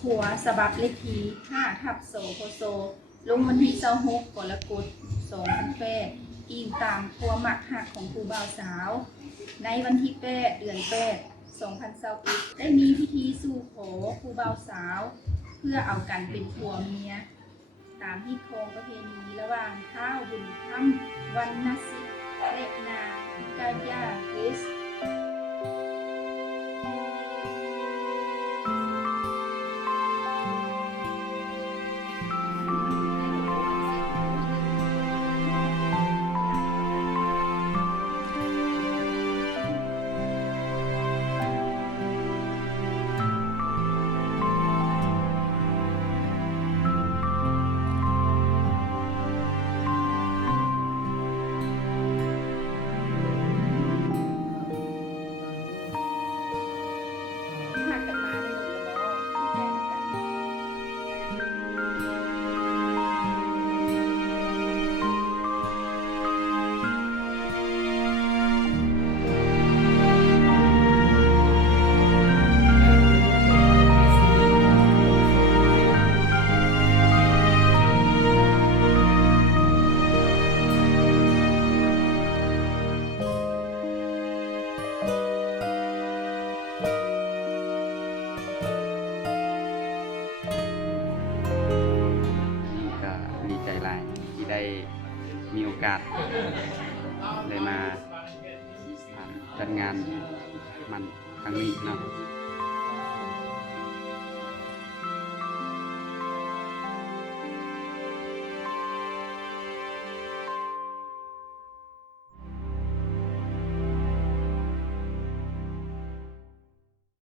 ขัวสบับเลขที่5ทับโสโคโซลงวันที่26กรกฎาคม2008อิงตามขัวหมักหักของครูบ่าวสาว ในวันที่8เดือน8 2021ได้มีพิธีสู่ขอครูบ่าวสาว เพื่อเอากันเป็นผัวเมีย ตามที่โครงประเพณีระหว่างท้าวบุญธรรมวรรณสิทธิ์และนางกายาเกสหักกันมาได้หมดแล้วเนาะดีใจกันก็ดีใจหลายที่ได้มีโอกาส